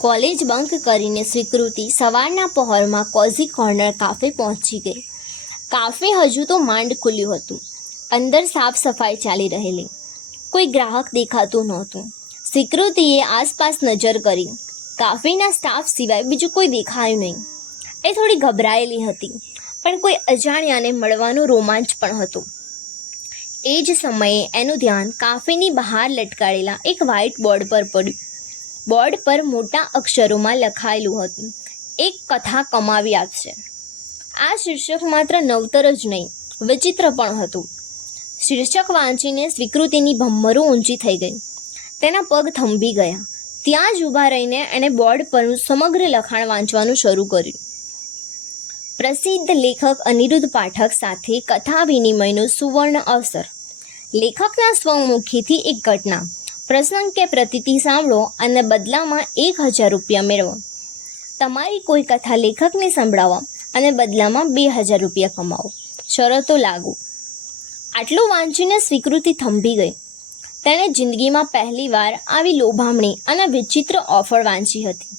College bunk કરીને સ્વીકૃતિ સવારના પહોરમાં કોઝી કોર્નર કાફે પહોંચી ગઈ. કાફે હજુ તો માંડ ખુલ્યું હતું. અંદર સાફ સફાઈ ચાલી રહેલી. કોઈ ગ્રાહક દેખાતું નહોતું. સ્વીકૃતિએ આસપાસ નજર કરી. કાફેના સ્ટાફ સિવાય બીજું કોઈ દેખાયું નહીં. એ થોડી ગભરાયેલી હતી, પણ કોઈ અજાણ્યાને મળવાનો રોમાંચ પણ હતો. એ જ સમયે એનું ધ્યાન કાફેની બહાર લટકાડેલા એક વ્હાઇટ બોર્ડ પર પડ્યું. બોર્ડ પર મોટા અક્ષરોમાં લખાયેલું હતું, એક કથા કમાવી આપશે. આ શીર્ષક માત્ર નવતર જ નહીં, વિચિત્ર પણ હતું. શીર્ષક વાંચીને સ્વીકૃતિની ભમરો ઊંચી થઈ ગઈ. તેના પગ થંભી ગયા. ત્યાં જ ઊભા રહીને એણે બોર્ડ પરનું સમગ્ર લખાણ વાંચવાનું શરૂ કર્યું. પ્રસિદ્ધ લેખક અનિરુદ્ધ પાઠક સાથે કથા વિનિમયનો સુવર્ણ અવસર. લેખકના સ્વમુખીથી એક ઘટના, પ્રસંગ કે પ્રતીતિ સાંભળો અને બદલામાં 1000 રૂપિયા મેળવો. તમારી કોઈ કથા લેખકને સંભળાવો અને બદલામાં 2000 રૂપિયા કમાવો. શરતો લાગુ. આટલું વાંચીને સ્વીકૃતિ થંભી ગઈ. તેણે જિંદગીમાં પહેલીવાર આવી લોભામણી અને વિચિત્ર ઓફર વાંચી હતી.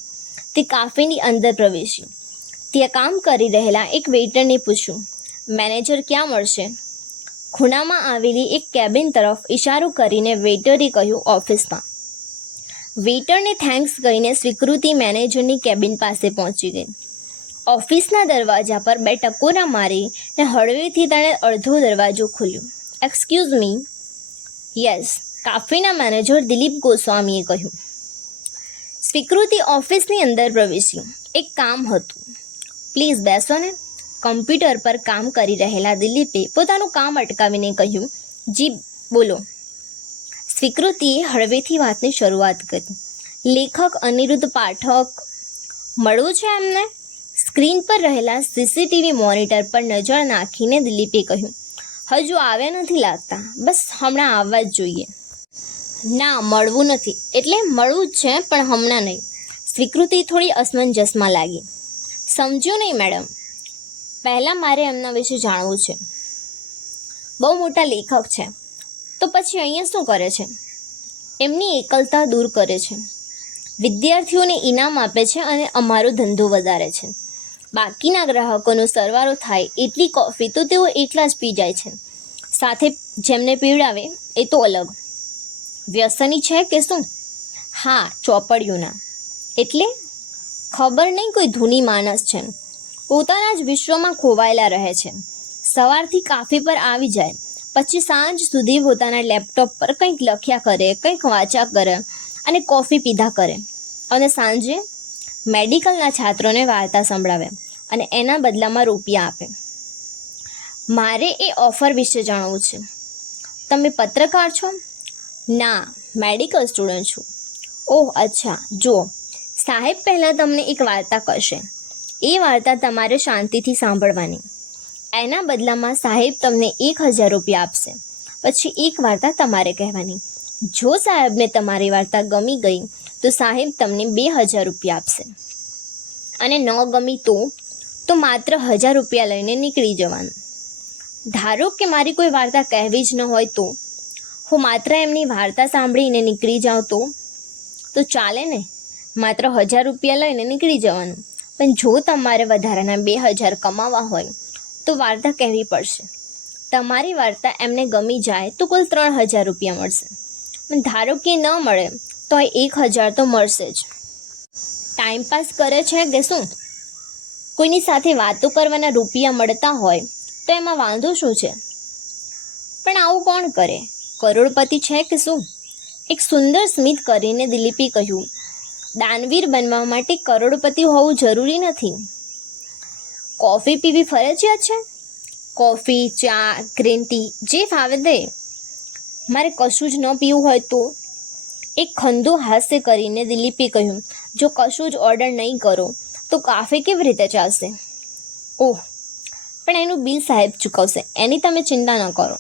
તે કાફેની અંદર પ્રવેશી. ત્યાં કામ કરી રહેલા એક વેઇટરને પૂછ્યું, મેનેજર ક્યાં મળશે? ખૂણામાં આવેલી એક કેબિન તરફ ઇશારો કરીને વેઇટરે કહ્યું, ઓફિસમાં. વેઇટરને થેન્ક્સ કહીને સ્વીકૃતિ મેનેજરની કેબિન પાસે પહોંચી ગઈ. ઓફિસના દરવાજા પર 2 ટકોરા મારીને હળવેથી તેણે અડધો દરવાજો ખોલ્યો. Excuse me. યસ, કાફેના મેનેજર દિલીપ ગોસ્વામીએ કહ્યું. સ્વીકૃતિ ઓફિસની અંદર પ્રવેશી. એક કામ હતું. પ્લીઝ બેસો ને. કમ્પ્યુટર પર કામ કરી રહેલા દિલીપે પોતાનું કામ અટકાવીને કહ્યું, જી બોલો. સ્વીકૃતિએ હળવેથી વાતની શરૂઆત કરી. લેખક અનિરુદ્ધ પાઠક મળવું છે એમને? સ્ક્રીન પર રહેલા સીસીટીવી મોનિટર પર નજર નાખીને દિલીપે કહ્યું, હજુ આવ્યા નથી લાગતા, બસ હમણાં આવવા જ જોઈએ. ના, મળવું નથી. એટલે મળવું જ છે, પણ હમણાં નહીં. સ્વીકૃતિ થોડી અસમંજસમાં લાગી. સમજ્યું નહીં મેડમ. પહેલાં મારે એમના વિશે જાણવું છે. બહુ મોટા લેખક છે, તો પછી અહીંયા શું કરે છે? એમની એકલતા દૂર કરે છે. વિદ્યાર્થીઓને ઇનામ આપે છે અને અમારો ધંધો વધારે છે. બાકીના ગ્રાહકોનો સરવાળો થાય એટલી કોફી તો તેઓ એકલા જ પી જાય છે. સાથે જેમને પીવડાવે એ તો અલગ. વ્યસની છે કે શું? હા, ચોપડીઓના. એટલે ખબર નહીં, કોઈ ધૂની માણસ છે. પોતાના જ વિશ્વમાં ખોવાયેલા રહે છે. સવારથી કાફે પર આવી જાય, પછી સાંજ સુધી પોતાના લેપટોપ પર કંઈક લખ્યા કરે, કંઈક વાંચ્યા કરે અને કોફી પીધા કરે. અને સાંજે મેડિકલના છાત્રોને વાર્તા સંભળાવે અને એના બદલામાં રૂપિયા આપે. મારે એ ઓફર વિશે જાણવું છે. તમે પત્રકાર છો? ના, મેડિકલ સ્ટુડન્ટ છું. ઓહ અચ્છા. જુઓ, સાહેબ પહેલાં તમને એક વાર્તા કહેશે. એ વાર્તા તમારે શાંતિથી સાંભળવાની. એના બદલામાં સાહેબ તમને 1000 રૂપિયા આપશે. પછી એક વાર્તા તમારે કહેવાની. જો સાહેબને તમારી વાર્તા ગમી ગઈ તો સાહેબ તમને 2000 રૂપિયા આપશે. અને ન ગમી તો માત્ર 1000 રૂપિયા લઈને નીકળી જવાનું. ધારો કે મારી કોઈ વાર્તા કહેવી જ ન હોય તો હું માત્ર એમની વાર્તા સાંભળીને નીકળી જાઉં તો ચાલે ને? માત્ર 1000 રૂપિયા લઈને નીકળી જવાનું. પણ જો તમારે વધારાના 2000 કમાવા હોય તો વાર્તા કહેવી પડશે. તમારી વાર્તા એમને ગમી જાય તો કુલ 3000 રૂપિયા મળશે. પણ ધારો કે ન મળે તો 1000 તો મળશે જ. ટાઈમપાસ કરે છે કે શું? કોઈની સાથે વાતો કરવાના રૂપિયા મળતા હોય તો એમાં વાંધો શું છે? પણ આવું કોણ કરે? કરોડપતિ છે કે શું? એક સુંદર સ્મિત કરીને દિલીપે કહ્યું, દાનવીર બનવા માટે કરોડપતિ હોવું જરૂરી નથી. કોફી પીવી ફરજિયાત છે? કોફી, ચા, ગ્રીન ટી, જે ફાવે તે. મારે કશું જ ન પીવું હોય તો? એક ખંદો હાસ્ય કરીને દિલીપે કહ્યું, જો કશું જ ઓર્ડર નહીં કરો તો કાફે કેવી રીતે ચાલશે? ઓહ, પણ એનું બિલ સાહેબ ચૂકવશે, એની તમે ચિંતા ન કરો.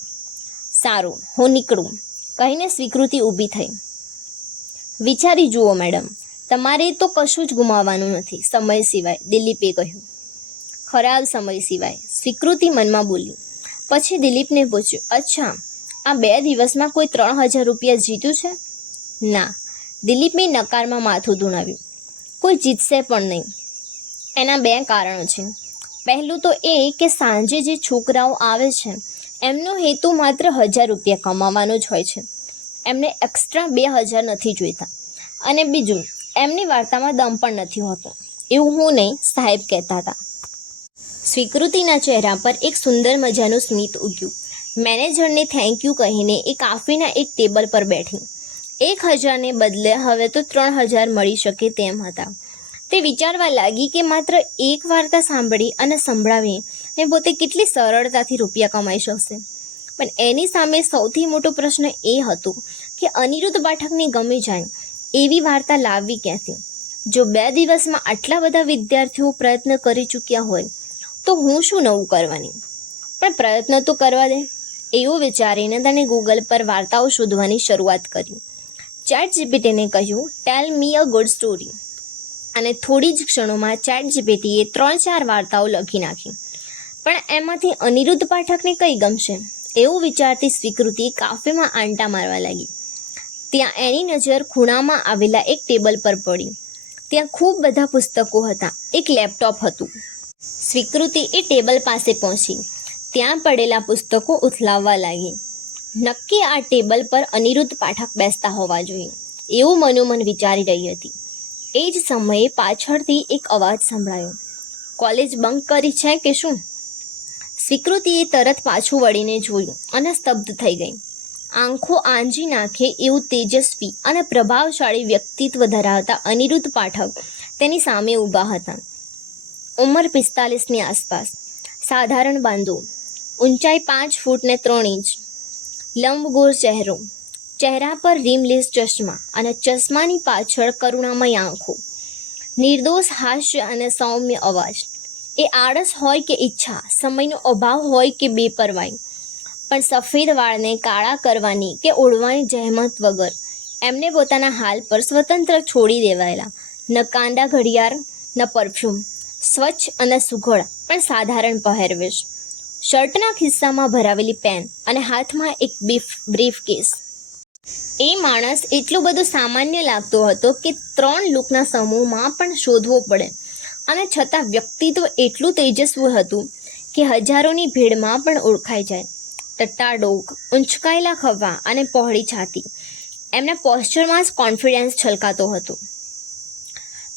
સારું, હું નીકળું કહીને સ્વીકૃતિ ઊભી થઈ. વિચારી જુઓ મેડમ, તમારે તો કશું જ ગુમાવવાનું નથી, સમય સિવાય. દિલીપે કહ્યું. ખરાબ સમય સિવાય, સ્વીકૃતિ મનમાં બોલી. પછી દિલીપને પૂછ્યું, અચ્છા, આ 2 દિવસમાં કોઈ 3000 રૂપિયા જીત્યું છે? ના. દિલીપે નકારમાં માથું ધુણાવ્યું. કોઈ જીતશે પણ નહીં. એના 2 કારણો છે. પહેલું તો એ કે સાંજે જે છોકરાઓ આવે છે એમનો હેતુ માત્ર 1000 રૂપિયા કમાવાનો જ હોય છે. એમને એક્સ્ટ્રા 2000 નથી જોઈતા. અને બીજું, એમની વાર્તામાં દમ પણ નથી હોતો. એવું હું નહીં, સાહેબ કહેતા હતા. સ્વીકૃતિના ચહેરા પર એક સુંદર મજાનું સ્મિત ઉગ્યું. મેનેજરને થેન્ક યુ કહીને એ કાફીના એક ટેબલ પર બેઠી. 1000ને બદલે હવે તો 3000 મળી શકે તેમ હતા. તે વિચારવા લાગી કે માત્ર એક વાર્તા સાંભળી અને સંભળાવીને પોતે કેટલી સરળતાથી રૂપિયા કમાઈ શકશે. પણ એની સામે સૌથી મોટો પ્રશ્ન એ હતો કે અનિરુદ્ધ પાઠકને ગમી જાય એવી વાર્તા લાવવી ક્યાંથી? જો 2 દિવસમાં આટલા બધા વિદ્યાર્થીઓ પ્રયત્ન કરી ચૂક્યા હોય તો હું શું નવું કરવાની? પણ પ્રયત્ન તો કરવા દે, એવું વિચારીને તેણે ગૂગલ પર વાર્તાઓ શોધવાની શરૂઆત કરી. ChatGPTને કહ્યું, ટેલ મી અ ગુડ સ્ટોરી. અને થોડી જ ક્ષણોમાં ChatGPTએ 3-4 વાર્તાઓ લખી નાખી. પણ એમાંથી અનિરુદ્ધ પાઠકને કઈ ગમશે એવું વિચારતી સ્વીકૃતિ કાફેમાં આંટા મારવા લાગી. ત્યાં એની નજર ખૂણામાં આવેલા એક ટેબલ પર પડી. ત્યાં ખૂબ બધા પુસ્તકો હતા, એક લેપટોપ હતું. સ્વીકૃતિ એ ટેબલ પાસે પહોંચી. ત્યાં પડેલા પુસ્તકો ઉથલાવવા લાગી. નક્કી આ ટેબલ પર અનિરુદ્ધ પાઠક બેસતા હોવા જોઈએ એવું મનોમન વિચારી રહી હતી. એ જ સમયે પાછળથી એક અવાજ સંભળાયો. કોલેજ બંક કરી છે કે શું? સ્વીકૃતિએ તરત પાછું વળીને જોયું અને સ્તબ્ધ થઈ ગઈ. આંખો આંજી નાખે એવું તેજસ્વી અને પ્રભાવશાળી વ્યક્તિત્વ ધરાવતા અનિરુદ્ધ પાઠક તેની સામે ઊભા હતા. ઉંમર 45ની આસપાસ, સાધારણ બાંધો, ઊંચાઈ 5 ફૂટ ને 3 ઇંચ, લંબગોળ ચહેરો, ચહેરા પર રીમલેસ ચશ્મા અને ચશ્માની પાછળ કરુણામય આંખો, નિર્દોષ હાસ્ય અને સૌમ્ય અવાજ. એ આળસ હોય કે ઈચ્છા, સમયનો અભાવ હોય કે બેપરવાઈ, પણ સફેદ વાળને કાળા કરવાની કે ઓળવાની જહેમત વગર એમને પોતાના હાલ પર સ્વતંત્ર છોડી દેવાયેલા. ન કાંડા ઘડિયાળ, ન પરફ્યુમ, સ્વચ્છ અને સુઘડ પણ સાધારણ પહેરવેશ, શર્ટના ખિસ્સામાં ભરાવેલી પેન અને હાથમાં એક બ્રીફ કેસ. એ માણસ એટલો બધો સામાન્ય લાગતો હતો કે 3 લુકના સમૂહમાં પણ શોધવો પડે, અને છતાં વ્યક્તિત્વ એટલું તેજસ્વી હતું કે હજારોની ભીડમાં પણ ઓળખાઈ જાય. ટટ્ટાડોક, ઊંચકાયેલા ખભા અને પહોળી છાતી, એમના પોસ્ચરમાં જ કોન્ફિડન્સ છલકાતો હતો.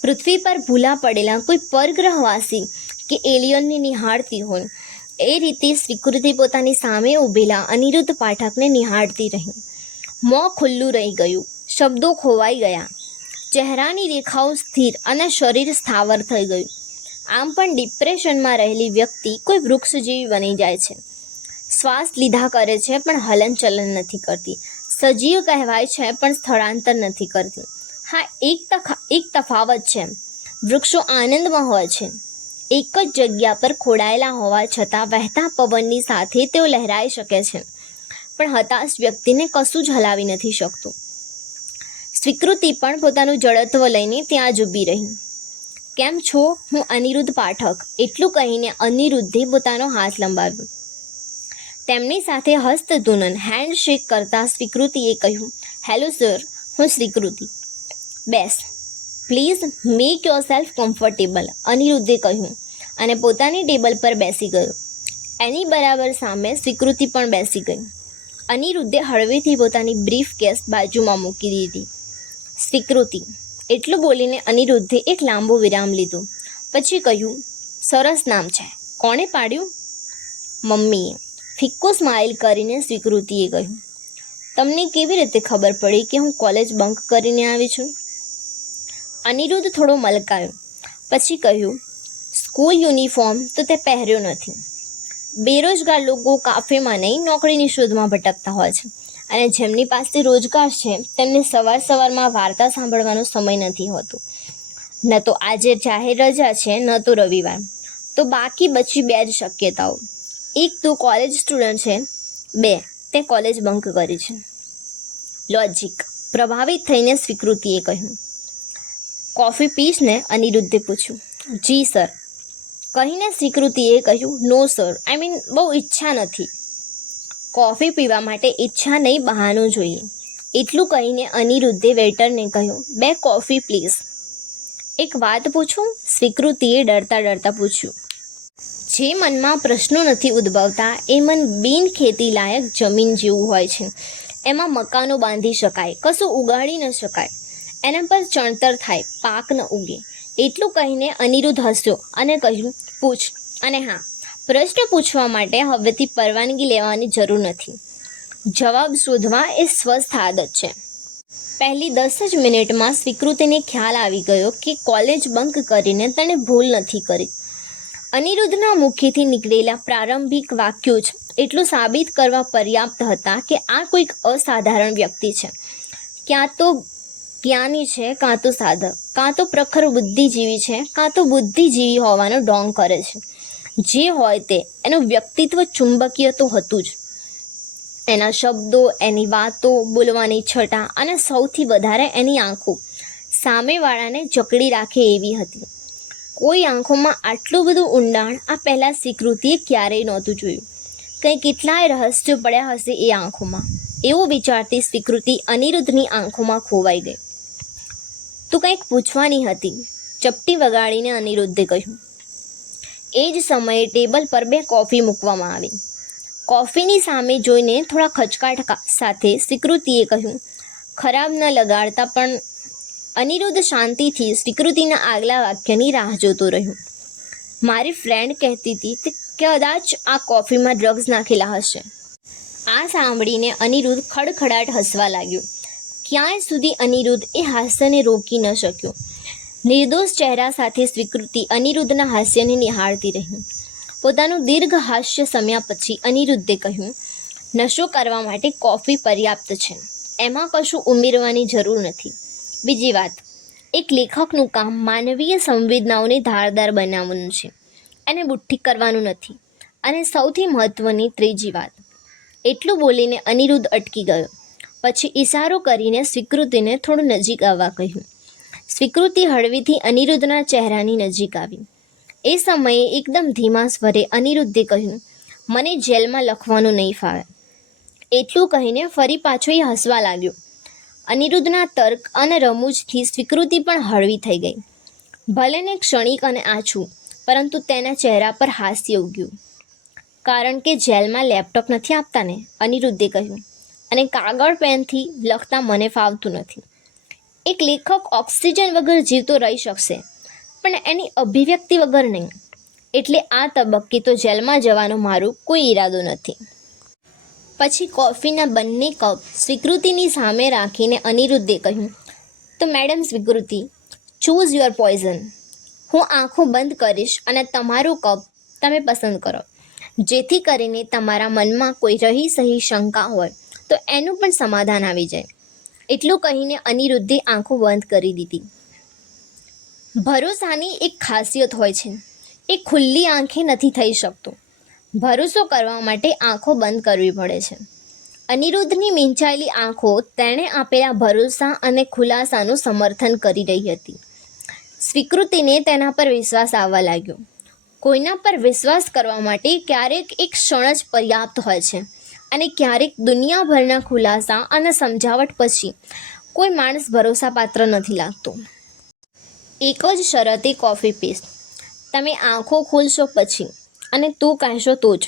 પૃથ્વી પર ભૂલા પડેલા કોઈ પરગ્રહવાસી કે એલિયનને નિહાળતી હોય એ રીતે સ્વીકૃતિ પોતાની સામે ઊભેલા અનિરુદ્ધ પાઠકને નિહાળતી રહી. મોં ખુલ્લું રહી ગયું, શબ્દો ખોવાઈ ગયા, ચહેરાની રેખાઓ સ્થિર અને શરીર સ્થાવર થઈ ગયું. આમ પણ ડિપ્રેશનમાં રહેલી વ્યક્તિ કોઈ વૃક્ષ જેવી બની જાય છે. શ્વાસ લીધા કરે છે પણ હલનચલન નથી કરતી, સજીવ કહેવાય છે પણ સ્થળાંતર નથી કરતી. હા, એક તફાવત છે, વૃક્ષો આનંદમાં હોય છે, એક જ જગ્યા પર ખોડાયેલા હોવા છતાં વહેતા પવનની સાથે તેઓ લહેરાઈ શકે છે, પણ હતાશ વ્યક્તિને કશું જ હલાવી નથી શકતું. સ્વીકૃતિ પણ પોતાનું જડત્વ લઈને ત્યાં જ ઊભી રહી. કેમ છો? હું અનિરુદ્ધ પાઠક, એટલું કહીને અનિરુદ્ધે પોતાનો હાથ લંબાવ્યો. તેમની સાથે હસ્તધૂનન હેન્ડશેક કરતા સ્વીકૃતિએ કહ્યું, હેલો સર, હું સ્વીકૃતિ. બેસ, પ્લીઝ મેક યોરસેલ્ફ કમ્ફર્ટેબલ, અનિરુદ્ધે કહ્યું અને પોતાની ટેબલ પર બેસી ગયો. એની બરાબર સામે સ્વીકૃતિ પણ બેસી ગઈ. અનિરુદ્ધે હળવેથી પોતાની બ્રીફ કેસ બાજુમાં મૂકી દીધી. સ્વીકૃતિ, એટલું બોલીને અનિરુદ્ધે એક લાંબો વિરામ લીધો. પછી કહ્યું, સરસ નામ છે, કોણે પાડ્યું? મમ્મીએ. ફિક્કો સ્માઇલ કરીને સ્વીકૃતિએ કહ્યું. તમને કેવી રીતે ખબર પડી કે હું કોલેજ બંક કરીને આવી છું? અનિરુદ્ધ થોડો મલકાયો. પછી કહ્યું, સ્કૂલ યુનિફોર્મ તો તે પહેર્યો નથી. બેરોજગાર લોકો કાફેમાં નહીં, નોકરીની શોધમાં ભટકતા હોય છે, અને જેમની પાસે રોજગાર છે તેમને સવારમાં વાર્તા સાંભળવાનો સમય નથી હોતો. ન તો આજે જાહેર રજા છે, ન તો રવિવાર, તો બાકી બચી 2 જ શક્યતાઓ. 1, તું કોલેજ સ્ટુડન્ટ છે, 2, તે કોલેજ બંક કરી છે. લોજિક, પ્રભાવિત થઈને સ્વીકૃતિએ કહ્યું. કોફી પીશ ને? અનિરુદ્ધે પૂછ્યું. જી સર, કહીને સ્વીકૃતિએ કહ્યું, નો સર, બહુ ઈચ્છા નથી. કોફી પીવા માટે ઈચ્છા નહીં, બહાનું જોઈએ. એટલું કહીને અનિરુદ્ધે વેઇટરને કહ્યું, 2 કોફી પ્લીઝ. એક વાત પૂછું? સ્વીકૃતિએ ડરતા ડરતા પૂછ્યું. જે મનમાં પ્રશ્નો નથી ઉદ્ભવતા એ મન બિન ખેતી લાયક જમીન જેવું હોય છે. એમાં મકાનો બાંધી શકાય, કશું ઉગાડી ન શકાય, એના પર ચણતર થાય, પાક ન ઉગે. એટલું કહીને અનિરુદ્ધ હસ્યો અને કહ્યું, પૂછ. અને હા, પ્રશ્ન પૂછવા માટે હવેથી પરવાનગી લેવાની જરૂર નથી. જવાબ શોધવા એ સ્વસ્થ આદત છે. પહેલી 10 જ મિનિટમાં સ્વીકૃતિને ખ્યાલ આવી ગયો કે કોલેજ બંક કરીને તેણે ભૂલ નથી કરી. અનિરુદ્ધના મુખેથી નીકળેલા પ્રારંભિક વાક્યો જ એટલું સાબિત કરવા પર્યાપ્ત હતા કે આ કોઈક અસાધારણ વ્યક્તિ છે. ક્યાં તો જ્ઞાની છે, કાં તો સાધક, કાં તો પ્રખર બુદ્ધિજીવી છે, કાં તો બુદ્ધિજીવી હોવાનો ઢોંગ કરે છે. જે હોય તે, એનું વ્યક્તિત્વ ચુંબકીય તો હતું જ. એના શબ્દો, એની વાતો, બોલવાની છટા અને સૌથી વધારે એની આંખો સામેવાળાને જકડી રાખે એવી હતી. કોઈ આંખોમાં આટલું બધું ઊંડાણ આ પહેલાં સ્વીકૃતિએ ક્યારેય નહોતું જોયું. કંઈ કેટલાય રહસ્યો પડ્યા હશે એ આંખોમાં, એવું વિચારતી સ્વીકૃતિ અનિરુદ્ધની આંખોમાં ખોવાઈ ગઈ. તું કંઈક પૂછવાની હતી, ચપટી વગાડીને અનિરુદ્ધે કહ્યું. એ જ સમયે ટેબલ પર 2 કોફી મૂકવામાં આવી. કોફીની સામે જોઈને થોડા ખચકાટ સાથે સ્વીકૃતિએ કહ્યું, ખરાબ ન લગાડતા. પણ અનિરુદ્ધ શાંતિથી સ્વીકૃતિના આગલા વાક્યની રાહ જોતો રહ્યો. મારી ફ્રેન્ડ કહેતી હતી કે કદાચ આ કોફીમાં ડ્રગ્સ નાખેલા હશે. આ સાંભળીને અનિરુદ્ધ ખડખડાટ હસવા લાગ્યો. ક્યાંય સુધી અનિરુદ્ધ એ હાસ્યને રોકી ન શક્યો. નિર્દોષ ચહેરા સાથે સ્વીકૃતિ અનિરુદ્ધના હાસ્યને નિહાળતી રહી. પોતાનું દીર્ઘ હાસ્ય સમ્યા પછી અનિરુદ્ધે કહ્યું, નશો કરવા માટે કોફી પર્યાપ્ત છે, એમાં કશું ઉમેરવાની જરૂર નથી. બીજી વાત, એક લેખકનું કામ માનવીય સંવેદનાઓને ધારદાર બનાવવાનું છે, એને બુઠ્ઠી કરવાનું નથી. અને સૌથી મહત્ત્વની ત્રીજી વાત. એટલું બોલીને અનિરુદ્ધ અટકી ગયો. પછી ઈશારો કરીને સ્વીકૃતિને થોડું નજીક આવવા કહ્યું. સ્વીકૃતિ હળવીથી અનિરુદ્ધના ચહેરાની નજીક આવી. એ સમયે એકદમ ધીમા સ્વરે અનિરુદ્ધે કહ્યું, મને જેલમાં લખવાનું નહીં ફાવે. એટલું કહીને ફરી પાછો એ હસવા લાગ્યો. અનિરુદ્ધના તર્ક અને રમૂજથી સ્વીકૃતિ પણ હળવી થઈ ગઈ. ભલેને ક્ષણિક અને આછું, પરંતુ તેના ચહેરા પર હાસ્ય ઉગ્યું. કારણ કે જેલમાં લેપટોપ નથી આપતા ને, અનિરુદ્ધે કહ્યું, અને કાગળ પેનથી લખતા મને ફાવતું નથી. એક લેખક ઓક્સિજન વગર જીવતો રહી શકશે, પણ એની અભિવ્યક્તિ વગર નહીં. એટલે આ તબક્કે તો જેલમાં જવાનો મારો કોઈ ઈરાદો નથી. પછી કોફીના બંને કપ સ્વીકૃતિની સામે રાખીને અનિરુદ્ધે કહ્યું, તો મેડમ સ્વીકૃતિ, ચૂઝ યોર પોઈઝન. હું આંખો બંધ કરીશ અને તમારો કપ તમે પસંદ કરો, જેથી કરીને તમારા મનમાં કોઈ રહી સહી શંકા હોય તો એનું પણ સમાધાન આવી જાય. એટલું કહીને અનિરુદ્ધે આંખો બંધ કરી દીધી. ભરોસાની એક ખાસિયત હોય છે, એ ખુલ્લી આંખે નથી થઈ શકતો. ભરોસો કરવા માટે આંખો બંધ કરવી પડે છે. અનિરુદ્ધની મીંચાયેલી આંખો તેણે આપેલા ભરોસા અને ખુલાસાનું સમર્થન કરી રહી હતી. સ્વીકૃતિને તેના પર વિશ્વાસ આવવા લાગ્યો. કોઈના પર વિશ્વાસ કરવા માટે ક્યારેક એક ક્ષણ જ પર્યાપ્ત હોય છે, અને ક્યારેક દુનિયાભરના ખુલાસા અને સમજાવટ પછી કોઈ માણસ ભરોસાપાત્ર નથી લાગતો. એક જ શરતે કોફી પીશ, તમે આંખો ખોલશો પછી, અને તું કહેશો તો જ.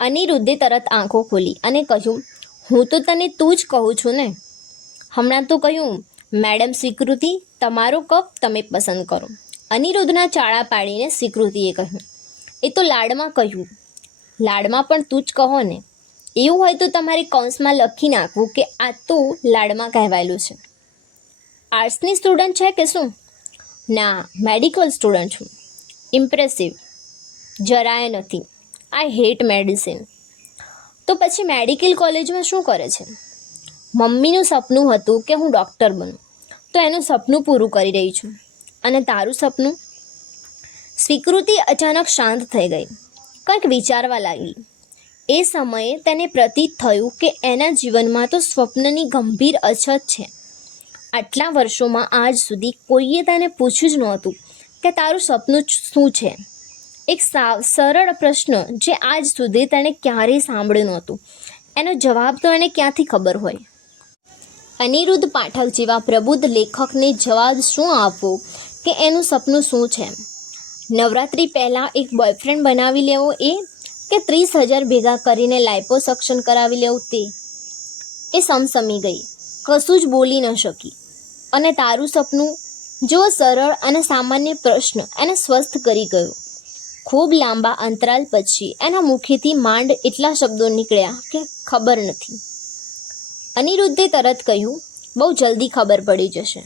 અનિરુદ્ધે તરત આંખો ખોલી અને કહ્યું, હું તો તને તું જ કહું છું ને. હમણાં તો કહ્યું, મેડમ સ્વીકૃતિ, તમારો કપ તમે પસંદ કરો. અનિરુદ્ધના ચાળા પાડીને સ્વીકૃતિએ કહ્યું, એ તો લાડમાં કહ્યું. લાડમાં પણ તું જ કહો ને. એવું હોય તો તમારે કૌંસમાં લખી નાખવું કે આ તો લાડમાં કહેવાયેલું છે. આર્ટ્સની સ્ટુડન્ટ છે કે શું? ના, મેડિકલ સ્ટુડન્ટ છું. ઇમ્પ્રેસિવ. જરાય નથી. I hate medicine. તો પછી મેડિકલ કોલેજમાં શું કરે છે? મમ્મીનું સપનું હતું કે હું ડૉક્ટર બનું, તો એનું સપનું પૂરું કરી રહી છું. અને તારું સપનું? સ્વીકૃતિ અચાનક શાંત થઈ ગઈ, કંઈક વિચારવા લાગી. એ સમયે તેને પ્રતીત થયું કે એના જીવનમાં તો સ્વપ્નની ગંભીર અછત છે. આટલા વર્ષોમાં આજ સુધી કોઈએ તેને પૂછ્યું જ નહોતું કે તારું સપનું શું છે. એક સરળ પ્રશ્ન જે આજ સુધી તેણે ક્યારેય સાંભળ્યું નહોતું, એનો જવાબ તો એને ક્યાંથી ખબર હોય? અનિરુદ્ધ પાઠક જેવા પ્રબુદ્ધ લેખકને જવાબ શું આપવો કે એનું સપનું શું છે. નવરાત્રિ પહેલાં એક બોયફ્રેન્ડ બનાવી લેવો એ કે 30,000 ભેગા કરીને લાઇપોસક્શન કરાવી લેવું તે. એ સમસમી ગઈ, કશું જ બોલી ન શકી. અને તારું સપનું? જો સરળ અને સામાન્ય પ્રશ્ન એને સ્વસ્થ કરી ગયો. ખૂબ લાંબા અંતરાલ પછી એના મુખેથી માંડ એટલા શબ્દો નીકળ્યા કે ખબર નથી. અનિરુદ્ધે તરત કહ્યું, બહુ જલ્દી ખબર પડી જશે.